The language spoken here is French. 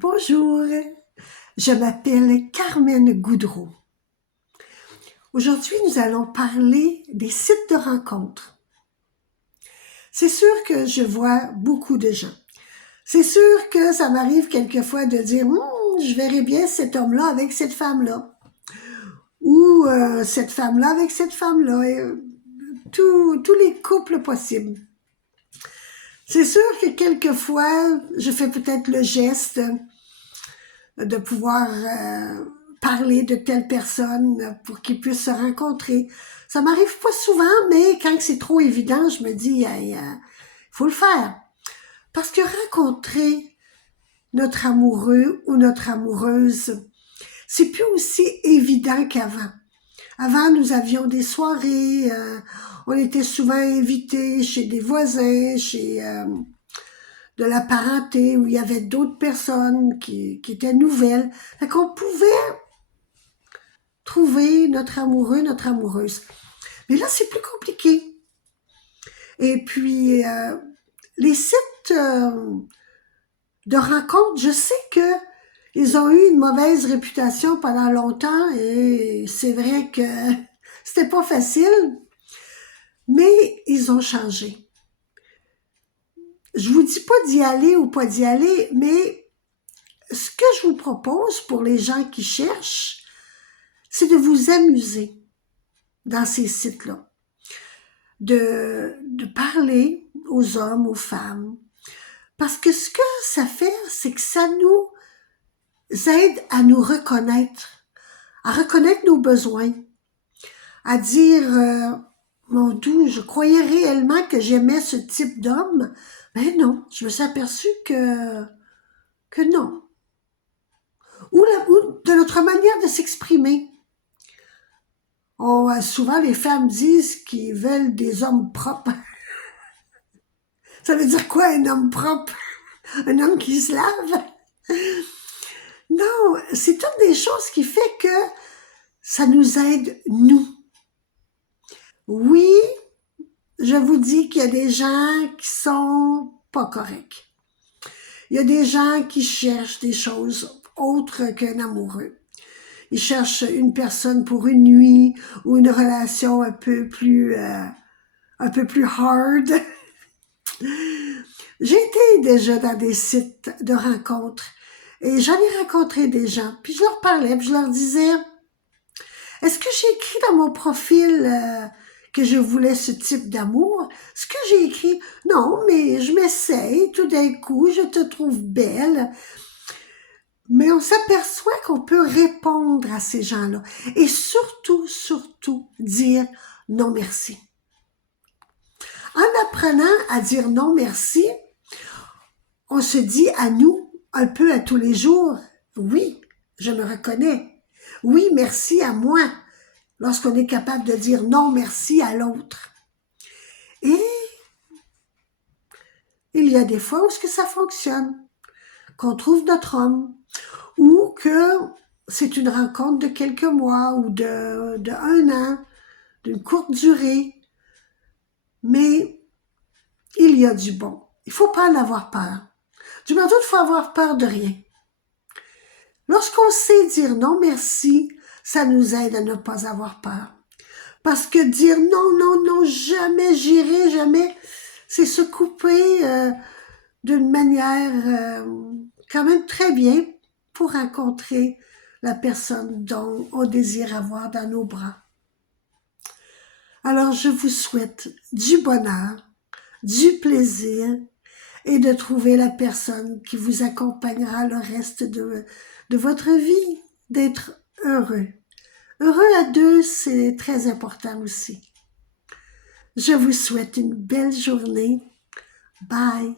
Bonjour, je m'appelle Carmen Goudreau. Aujourd'hui, nous allons parler des sites de rencontres. C'est sûr que je vois beaucoup de gens. C'est sûr que ça m'arrive quelquefois de dire je verrais bien cet homme-là avec cette femme-là. Ou cette femme-là avec cette femme-là. Et, tous les couples possibles. C'est sûr que quelquefois, je fais peut-être le geste de pouvoir parler de telle personne pour qu'ils puissent se rencontrer. Ça m'arrive pas souvent, mais quand c'est trop évident, je me dis, hey, faut le faire. Parce que rencontrer notre amoureux ou notre amoureuse, c'est plus aussi évident qu'avant. Avant, nous avions des soirées, on était souvent invités chez des voisins, chez de la parenté, où il y avait d'autres personnes qui étaient nouvelles. Fait qu'on pouvait trouver notre amoureux, notre amoureuse. Mais là, c'est plus compliqué. Et puis, les sites de rencontres, je sais que ils ont eu une mauvaise réputation pendant longtemps et c'est vrai que c'était pas facile, mais ils ont changé. Je vous dis pas d'y aller ou pas d'y aller, mais ce que je vous propose pour les gens qui cherchent, c'est de vous amuser dans ces sites-là. De parler aux hommes, aux femmes. Parce que ce que ça fait, c'est que ça nous aide à nous reconnaître, à reconnaître nos besoins, à dire mon doux, je croyais réellement que j'aimais ce type d'homme, mais non, je me suis aperçue que non. Ou de notre manière de s'exprimer. Souvent, les femmes disent qu'ils veulent des hommes propres. Ça veut dire quoi, un homme propre? Un homme qui se lave? Non, c'est toutes des choses qui fait que ça nous aide, nous. Oui, je vous dis qu'il y a des gens qui sont pas corrects. Il y a des gens qui cherchent des choses autres qu'un amoureux. Ils cherchent une personne pour une nuit ou une relation un peu plus hard. J'ai été déjà dans des sites de rencontres et j'en ai rencontré des gens. Puis je leur parlais, puis je leur disais, est-ce que j'ai écrit dans mon profil que je voulais ce type d'amour? Ce que j'ai écrit, non, mais je m'essaye, tout d'un coup, je te trouve belle. Mais on s'aperçoit qu'on peut répondre à ces gens-là. Et surtout, dire non merci. En apprenant à dire non merci, on se dit à nous, un peu à tous les jours, oui, je me reconnais. Oui, merci à moi, lorsqu'on est capable de dire non merci à l'autre. Et il y a des fois où ce que ça fonctionne, qu'on trouve notre homme, ou que c'est une rencontre de quelques mois ou de 1 an, d'une courte durée. Mais il y a du bon. Il ne faut pas en avoir peur. Du moment où il faut avoir peur de rien. Lorsqu'on sait dire non merci, ça nous aide à ne pas avoir peur. Parce que dire non, jamais j'irai, jamais, c'est se couper d'une manière quand même très bien pour rencontrer la personne dont on désire avoir dans nos bras. Alors je vous souhaite du bonheur, du plaisir et de trouver la personne qui vous accompagnera le reste de votre vie, d'être heureux. Heureux à deux, c'est très important aussi. Je vous souhaite une belle journée. Bye.